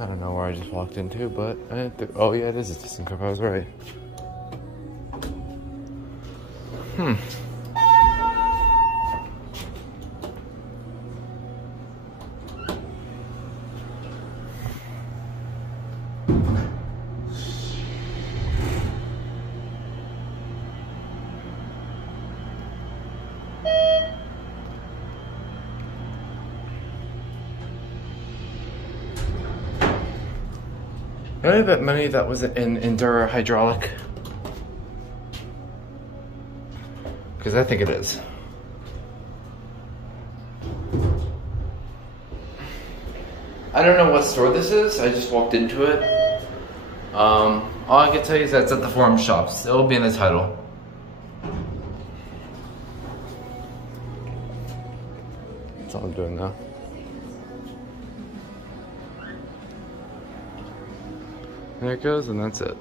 I don't know where I just walked into, but oh yeah, it is a Thyssenkrupp. I was right. I bet money that was in Endura hydraulic. Because I think it is. I don't know what store this is. I just walked into it. All I can tell you is that it's at the Forum Shops. It will be in the title. That's all I'm doing now. There it goes, and that's it.